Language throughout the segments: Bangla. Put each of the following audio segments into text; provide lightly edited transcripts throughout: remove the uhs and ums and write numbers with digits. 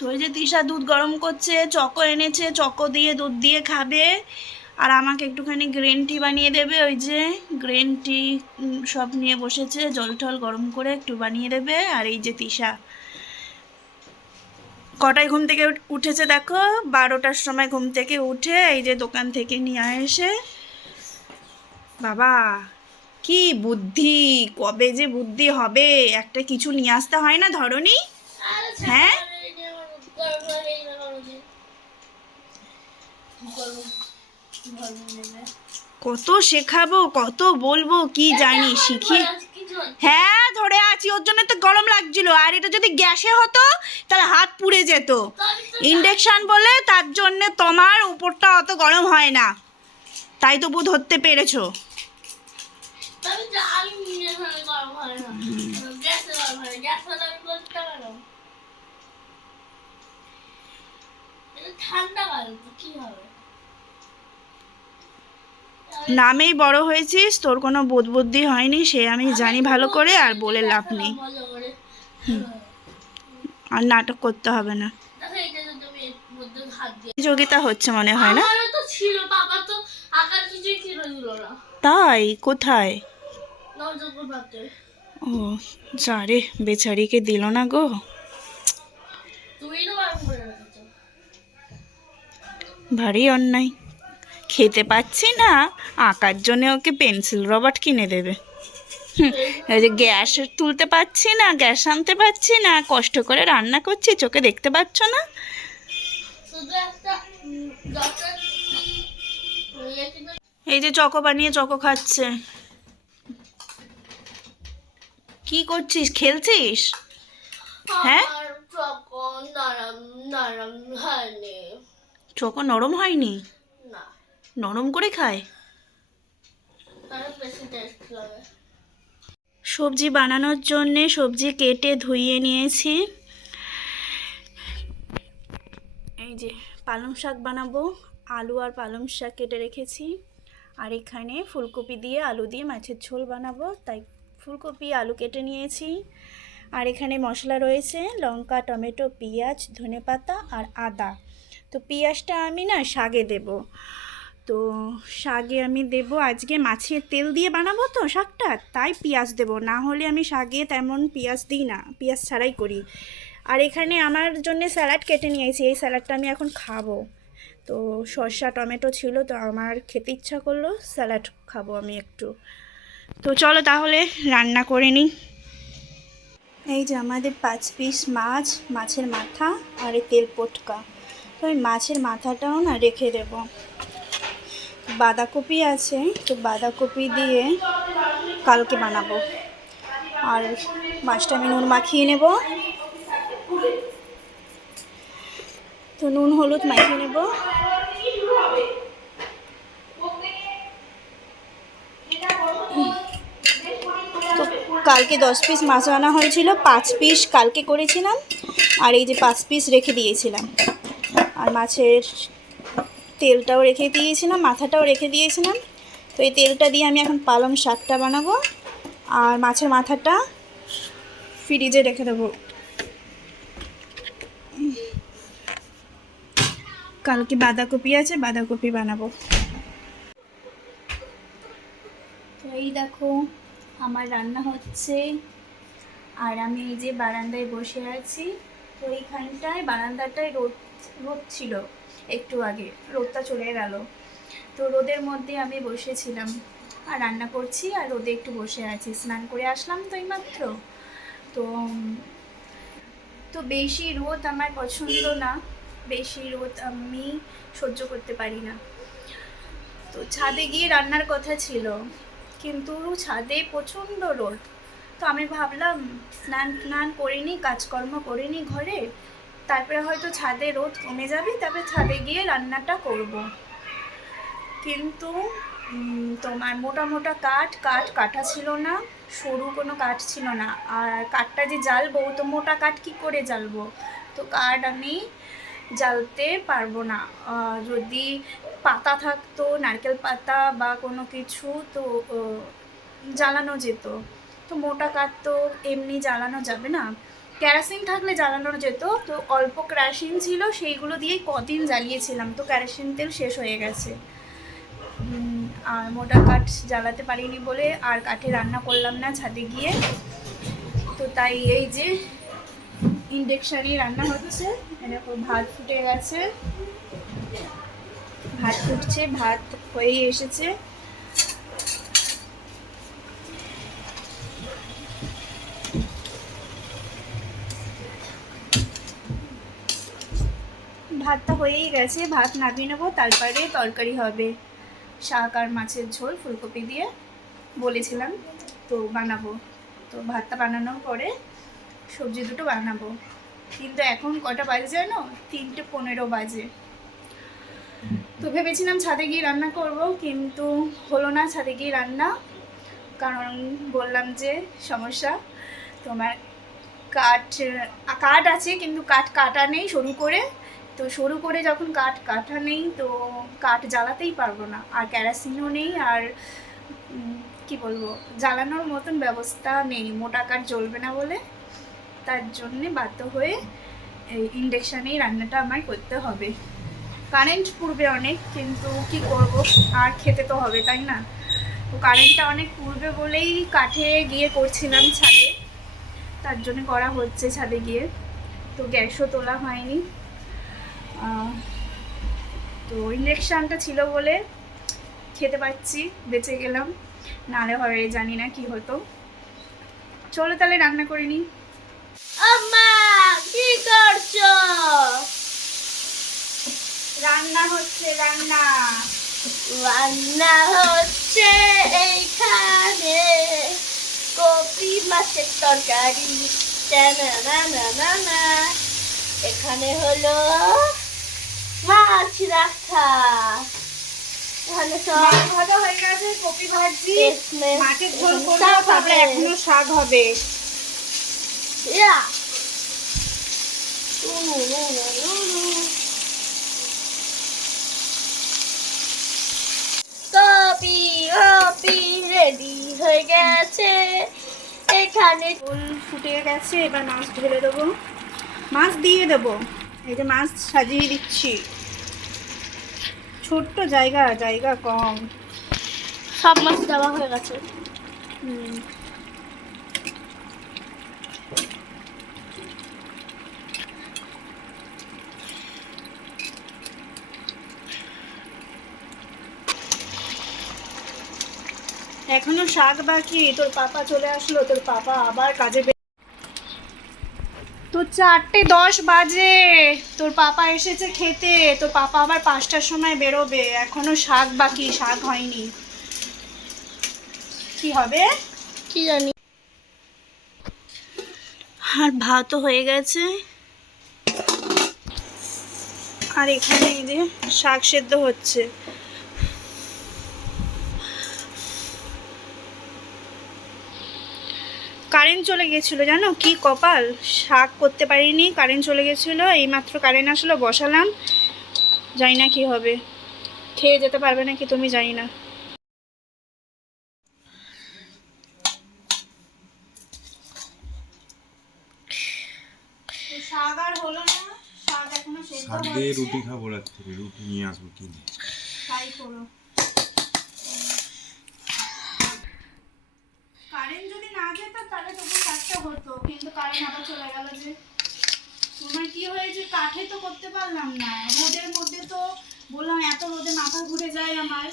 তো ওই যে তিশা দুধ গরম করছে, চকো এনেছে, চকো দিয়ে দুধ দিয়ে খাবে। আর আমাকে একটুখানি গ্রিন টি বানিয়ে দেবে। ওই যে গ্রিন টি সব নিয়ে বসেছে, জল টল গরম করে একটু বানিয়ে দেবে। আর এই যে তিশা কটায় ঘুম থেকে উঠেছে দেখো, 12টার সময় ঘুম থেকে উঠে এই যে দোকান থেকে নিয়ে এসে, বাবা কি বুদ্ধি, কবে যে বুদ্ধি হবে, একটা কিছু নিয়ে আসতে হয় না ধরনি? হ্যাঁ, কত শেখাবো, কত বলবো, কি জানি শিখি। হ্যাঁ ধরে আছি, ওর জন্য তো গরম লাগছিল। আর এটা যদি গ্যাসে হতো তাহলে হাত পুড়ে যেত। ইন্ডাকশন বলে তার জন্য তোমার উপরটা অত গরম হয় না, তাই তবু ধরতে পেরেছো। নামেই বড় হয়েছিস, তোর কোনো বোধ বুদ্ধি হয়নি, সে আমি জানি ভালো করে, আর বলে লাভ নেই। আর নাটক করতে হবে না। প্রতিযোগিতা হচ্ছে মনে হয় না? তাই? কোথায়? ও যা রে, বেচারিকে দিল না গো। ভারী অন্যায়, খেতে পাচ্ছি না, আঁকার জন্য ওকে পেন্সিল রবার কিনে দেবে। এই যে গ্যাস তুলতে পারছি না, গ্যাস আনতে পারছি না, কষ্ট করে রান্না করছি, চোখে দেখতে পাচ্ছ না? এই যে চকো বানিয়ে চকো খাচ্ছে। কি করছিস, খেলছিস? হ্যাঁ, চকো নরম হয়নি, নরম করে খায়। সবজি বানানোর জন্যে সবজি কেটে ধুইয়ে নিয়েছি। এই যে পালং শাক বানাবো, আলু আর পালং শাক কেটে রেখেছি। আর এখানে ফুলকপি দিয়ে আলু দিয়ে মাছের ঝোল বানাবো, তাই ফুলকপি আলু কেটে নিয়েছি। আর এখানে মশলা রয়েছে লঙ্কা, টমেটো, পেঁয়াজ, ধনেপাতা আর আদা। তো পেঁয়াজটা আমি না শাকে দেব, তো শাকে আমি দেব আজকে মাছের তেল দিয়ে বানাবো তো শাকটা, তাই পেঁয়াজ দেব, না হলে আমি শাকে তেমন পেঁয়াজ দিই না, পেঁয়াজ ছাড়াই করি। আর এখানে আমার জন্য স্যালাড কেটে নিয়েছি, এই স্যালাডটা আমি এখন খাবো। তো শসা টমেটো ছিল, তো আমার খেতে ইচ্ছা করলো, স্যালাড খাবো আমি একটু। তো চলো তাহলে রান্না করে নিই। এই যে আমাদের 5 পিস মাছ, মাছের মাথা আর এই তেল পটকা। তো এই মাছের মাথাটাও না রেখে দেব। বাঁধাকপি আছে, তো বাঁধাকপি দিয়ে কালকে বানাবো। আর মাছটা আমি নুন মাখিয়ে নেব, তো নুন হলুদ মাখিয়ে নেব। তো কালকে 10 পিস মাছ আনা হয়েছিল, 5 পিস কালকে করেছিলাম, আর এই যে 5 পিস রেখে দিয়েছিলাম। আর মাছের তেলটাও রেখে দিয়েছিলাম, মাথাটাও রেখে দিয়েছিলাম। তো এই তেলটা দিয়ে আমি এখন পালং শাকটা বানাবো, আর মাছের মাথাটা ফ্রিজে রেখে দেবো, কালকে বাঁধাকপি আছে, বাঁধাকপি বানাবো। তো এই দেখো আমার রান্না হচ্ছে, আর আমি এই যে বারান্দায় বসে আছি। তো এইখানটায় বারান্দাটায় রোদ রোদ ছিল, একটু আগে রোদটা চলে গেল। তো রোদের মধ্যে আমি বসেছিলাম আর রান্না করছি, আর রোদে একটু বসে আছি, স্নান করে আসলাম তো এইমাত্র। তো তো বেশি রোদ আমার পছন্দ না, বেশি রোদ আমি সহ্য করতে পারি না। তো ছাদে গিয়ে রান্নার কথা ছিল, কিন্তু ছাদে প্রচণ্ড রোদ। তো আমি ভাবলাম স্নান করিনি, কাজকর্ম করিনি ঘরে, তারপরে হয়তো ছাদে রোদ কমে যাবে, তারপরে ছাদে গিয়ে রান্নাটা করব। কিন্তু তোমার মোটা মোটা কাঠ কাটা ছিল না, সরু কোনো কাঠ ছিল না। আর কাঠটা যে জ্বালবো, তো মোটা কাঠ কী করে জ্বালবো, তো কাঠ আমি জ্বালতে পারবো না। যদি পাতা থাকতো, নারকেল পাতা বা কোনো কিছু, তো জ্বালানো যেত। তো মোটা কাঠ তো এমনি জ্বালানো যাবে না, কেরোসিন থাকলে জ্বালানো যেত, তো অল্প কেরোসিন ছিল, সেইগুলো দিয়েই কদিন জ্বালিয়েছিলাম, তো কেরোসিন তেল শেষ হয়ে গেছে। আর মোটা কাঠ জ্বালাতে পারিনি বলে আর কাঠে রান্না করলাম না ছাদে গিয়ে, তো তাই এই যে ইন্ডাকশানেই রান্না হচ্ছে। এরকম ভাত ফুটে গেছে, ভাত ফুটছে, ভাত হয়েই এসেছে। ভাতটা হয়েই গেছে, ভাত নামিয়ে নেবো, তারপরে তরকারি হবে। শাক আর মাছের ঝোল ফুলকপি দিয়ে বলেছিলাম, তো বানাবো। তো ভাতটা বানানোর পরে সবজি দুটো বানাবো। কিন্তু এখন কটা বাজে জানো? 3:15 বাজে। তো ভেবেছিলাম ছাদে গিয়ে রান্না করব, কিন্তু হলো না ছাদে গিয়ে রান্না। কারণ বললাম যে সমস্যা, তোমার কাঠ আছে কিন্তু কাঠ কাটা নেই সরু করে। তো সরু করে যখন কাঠ কাটা নেই, তো কাঠ জ্বালাতেই পারবো না, আর কেরোসিনও নেই, আর কি বলবো, জ্বালানোর মতন ব্যবস্থা নেই, মোটা কাঠ জ্বলবে না বলে। তার জন্যে বাধ্য হয়ে এই ইন্ডাকশানেই রান্নাটা আমায় করতে হবে। কারেন্ট পুড়বে অনেক, কিন্তু কি করব, আর খেতে তো হবে, তাই না? তো কারেন্টটা অনেক পুড়বে বলেই কাঠে গিয়ে করছিলাম ছাদে, তার জন্য করা হচ্ছে ছাদে গিয়ে। তো গ্যাসও তোলা হয়নি, তো ইন্ডাকশানটা ছিল বলে খেতে পাচ্ছি, বেঁচে গেলাম, নাহলে হবে জানি না কি হতো। চলো তাহলে রান্না করে নিই। আম্মা কি করছো? রান্না হচ্ছে, রান্না রান্না হচ্ছে এইখানে কপি মাছের তরকারি। না এখানে হলো মাছ রাখা, এখানে সব ভাজা হয়ে গেছে, কপি ভাজি, পেঁয়াজ, মাছের ঝোল এখানে করবো, শাক তারপরে হবে। এখনো শাক হবে। ইয়া কপি কপি রেডি হয়ে গেছে। এখানে ঝোল ফুটে গেছে, এবার মাছ ঢেলে দেবো, মাছ দিয়ে দেবো। এই যে মাছ সাজিয়ে দিচ্ছি, ছোট্ট জায়গা, জায়গা কম। সব মাছ দেওয়া হয়ে গেছে। এখনো শাক বাকি, তোর পাপা চলে আসলো, তোর পাপা আবার কাজে তো 4:10 বাজে, তোর পাপা এসেছে খেতে, তোর পাপা আবার 5টার সময় বেরোবে, এখনো শাক বাকি, শাক হয়নি, কি হবে কি জানি। আর ভাতও হয়ে গেছে, আর এখানে এই যে শাক সেদ্ধ হচ্ছে। কারেন্ট চলে গেছিলো, জানো কি কপাল, শাক করতে পারিনি, কারেন্ট চলে গেছিলো, এইমাত্র কারেন্ট আসলো, বসালাম, জানি না কি হবে, খেয়ে যেতে পারবে নাকি তুমি জানি না। শাক আর হলো না, শাক এখনো সেদ্ধ শাক হচ্ছে। দিয়ে রুটি খাবো রাত্রে, রুটি নিয়ে আসবো কিনে। তাই করো। কারেন্ট যদি না যেত তাহলে তবু শাকটা হতো, কিন্তু কারেন্ট আবার চলে গেল যে। তোমার কি হয়েছে, কাঠে তো করতে পারলাম না, রোদের মধ্যে তো বললাম, এত রোদে মাথা ঘুরে যায় আমার।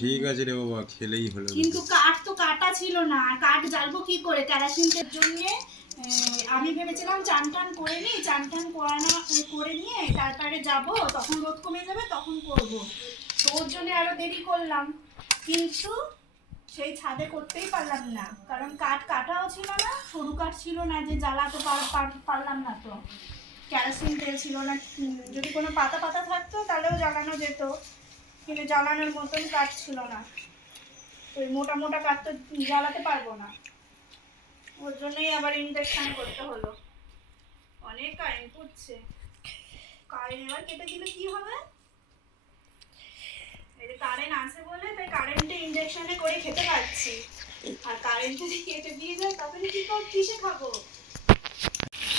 ঠিক আছে রে বাবা, খেলেই হলো। কিন্তু কাঠ তো কাটা ছিল না, আর কাঠ জ্বালবো কি করে কেরোসিনের জন্য। আমি ভেবেছিলাম চান টান করে নিই, চান টান করে নিয়ে তারপরে যাব, তখন রোদ কমে যাবে, তখন করব। তো ওর জন্য আরো দেরি করলাম, কিন্তু সেই ছাদে করতেই পারলাম না, কারণ কাঠ কাটাও ছিল না, সরু কাঠ ছিল না যে জ্বালাতে পারলাম না। তো কেরোসিন তেল ছিল না, যদি কোনো পাতা পাতা থাকতো তাহলেও জ্বালানো যেত, কিন্তু জ্বালানোর মতন কাঠ ছিল না। ওই মোটা মোটা কাঠ তো জ্বালাতে পারবো না, ওর জন্যই আবার ইন্ডাকশন করতে হলো। অনেক কারেন্ট পড়ছে, কারেন্ট এবার কেটে দিলে কি হবে? এই যে কারেন্ট আছে বলে তাই কারেন্টে ইন্ডাকশনে করে খেতে পাচ্ছি, আর কারেন্ট যদি কেটে দিয়ে যায় তখন কিসে খাবো?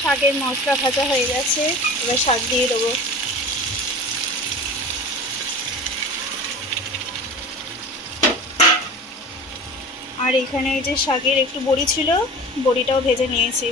শাকের মশলা ভাজা হয়ে গেছে, এবার শাক দিয়ে দেবো। আর এখানে এই যে শাকের একটু বড়ি ছিল, বড়িটাও ভেজে নিয়েছি।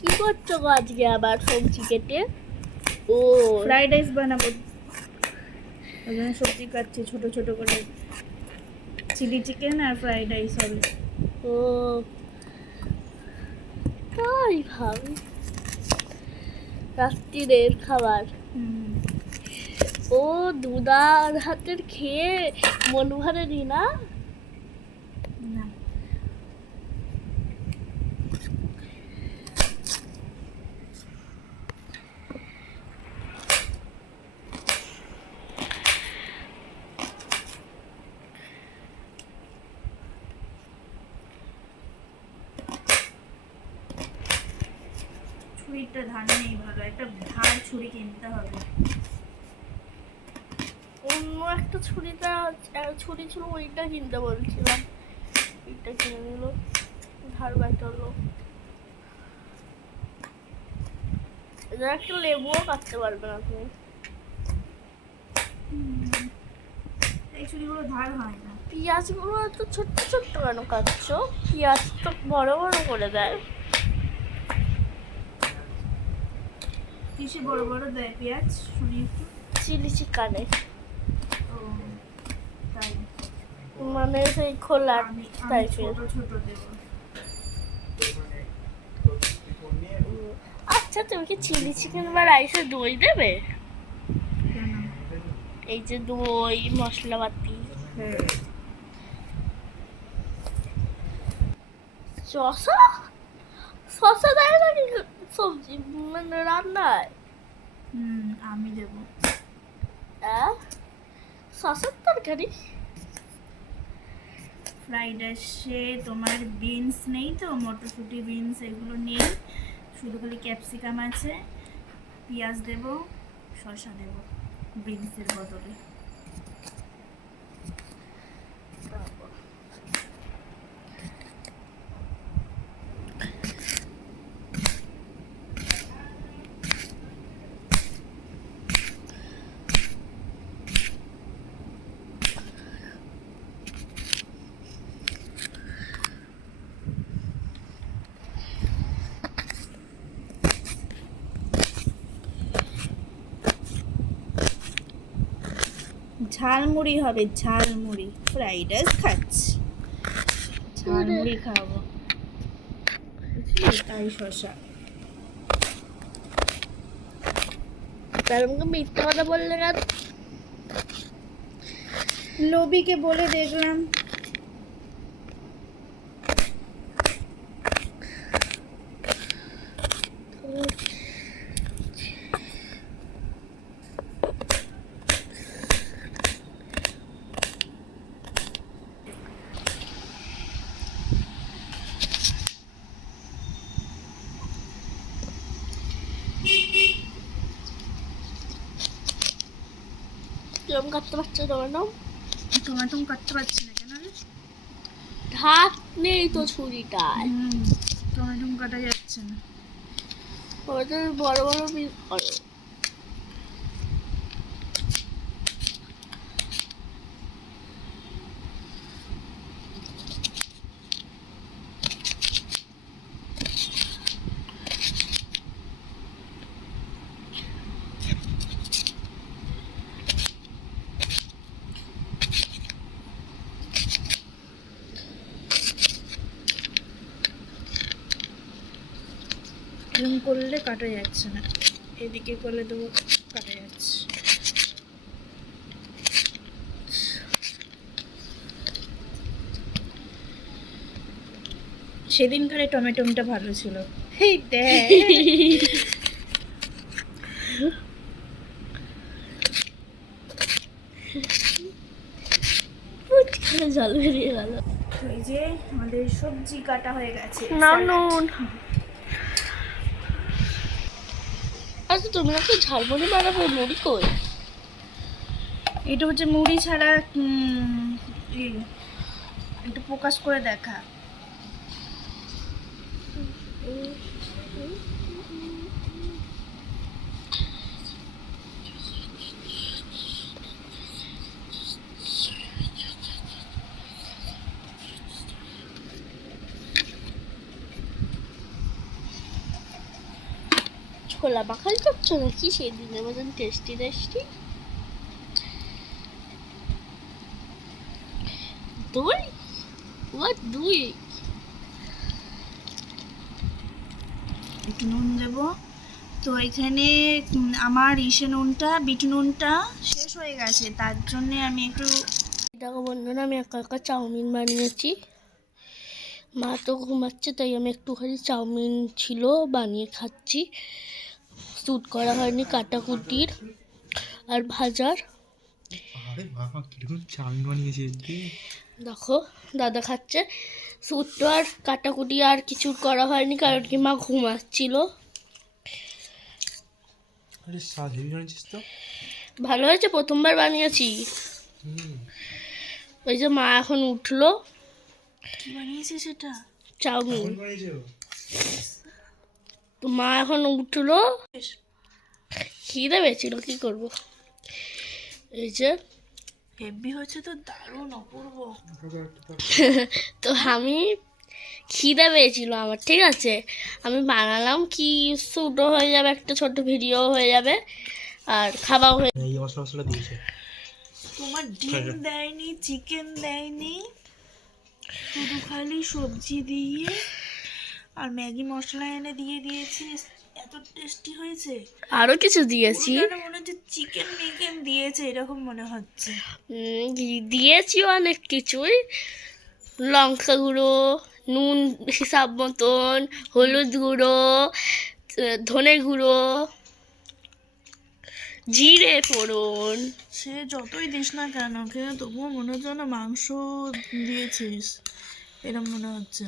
কি করছো গো আজকে আবার সবজি কেটে? ও ফ্রাইড রাইস বানাবো, ওই জন্য সবজি কাটছি ছোট ছোট করে। চিলি চিকেন আর ফ্রাইড রাইস হবে। ও তাই ভাবি রাত্রিরের খাবার। ও দুদার হাতের খেয়ে মন ভরেনি না? না, ছুরিটা ধার নেই ভালো, একটা ধার ছুরি কিনতে হবে। অন্য একটা ছুরি ছিল, ওইটা কিনতে বলছিলাম, ওইটা কিনে নিল, ধার বাঁচালো। এদের একটা লেবুও কাটতে পারবে না তুমি। এই ছুরিগুলো ধার হয় না। পেঁয়াজগুলো এত ছোট্ট ছোট্ট কেন কাটছো? পেঁয়াজ তো বড় বড় করে দেয়। কিসে বড় বড় দেয় পেঁয়াজ শুনি একটু? চিলি চিকেনে, ও তাই, মানে সেই খোলা আমি টাইপের। ছোট ছোট দেবো। আচ্ছা তুমি কি চিলি চিকেন বা রাইসে দই দেবে? কেন? এই যে দই মশলাপাতি, শসা শসা দেয় নাকি সবজি মানে রান্নায়? আমি দেবো। শসার তরকারি? ফ্রাইড রাইসে তোমার বিনস নেই তো, মটরশুঁটি বিনস এগুলো নেই, শুধু খালি ক্যাপসিকাম আছে, পেঁয়াজ দেবো, শসা দেবো বিনসের বদলে। ঝালমুড়ি হবে, ঝালমুড়ি। ফ্রাইড রাইস খাচ্ছি, ঝালমুড়ি খাবো, তাই শসা। তার আমাকে মিথ্যা কথা বললে কেন? লোবিকে বলে দেখলাম। কিরম কাটতে পারছো তোমার নাম? টমেটো কাটতে পারছি না কেন রে? ধার নেই তো ছুরিটায়। টমেটো কাটা যাচ্ছে না। ওটা বড় বড় পিস করো। এরকম করলে কাটা যাচ্ছে না, এদিকে করলে দেবো কাটা যাচ্ছে। সেদিনকার টমেটোটা ভালো ছিল। এই দেখ পুচখানে জল বেরিয়ে গেল। এই যে আমাদের সবজি কাটা হয়ে গেছে। না নুন। আচ্ছা তুমি নাকি ঝালমুড়ি বানাবে, মুড়ি কই? এটা হচ্ছে মুড়ি ছাড়া একটু প্রকাশ করে দেখা। ছোলা মাখাই করছো নাকি সেই দিনের মতন টেস্টি টেস্টি? দই? হোয়াট দই? একটু নুন দেবো। তো এখানে আমার নুনটা বিট নুনটা শেষ হয়ে গেছে, তার জন্য আমি একটু দেখো বন্ধুরা, আমি একা একা চাউমিন বানিয়েছি। মা তো ঘুমাচ্ছে, তাই আমি একটুখানি চাউমিন ছিল বানিয়ে খাচ্ছি। শ্যুট করা হয়নি কাটাকুটির আর ভাজার। আরে বাবা কিরকম চাউমিন বানিয়েছে দেখো দাদা খাচ্ছে। শ্যুট তো আর কাটাকুটি আর কিছু করা হয়নি, কারণ কি মা ঘুমাচ্ছিল। আরে স্বাদ হেভি বানিয়েছিস তো। ভালো হয়েছে, প্রথমবার বানিয়েছি। ওই যে মা এখন উঠলো। কি বানিয়েছে সেটা? চাউমিন। তো মা এখন উঠলো, খিদে পেয়েছিল, কি করব। এই যে হেভি হয়েছে তো, দারুণ অপূর্ব। তো আমি খিদে পেয়েছিল আমার, ঠিক আছে, আমি বানালাম, কি শ্যুটও হয়ে যাবে, একটা ছোট ভিডিও হয়ে যাবে, আর খাওয়াও হয়ে এই মশলা মশলা দিয়েছে। তোমার ডিম দেয়নি, চিকেন দেয়নি, শুধু খালি সবজি দিয়ে আর ম্যাগি মশলা এনে দিয়ে দিয়েছিস। এত টেস্টি হয়েছে। আরও কিছু দিয়েছি। পুরো যেন মনে হচ্ছে চিকেন মিকেন দিয়েছে, এরকম মনে হচ্ছে। দিয়েছি অনেক কিছুই, লঙ্কা গুঁড়ো, নুন হিসাব মতন, হলুদ গুঁড়ো, ধনে গুঁড়ো, জিরে ফোড়ন। সে যতই দিস না কেন, কিন্তু তবুও মনে হচ্ছে না মাংস দিয়েছিস, এরকম মনে হচ্ছে।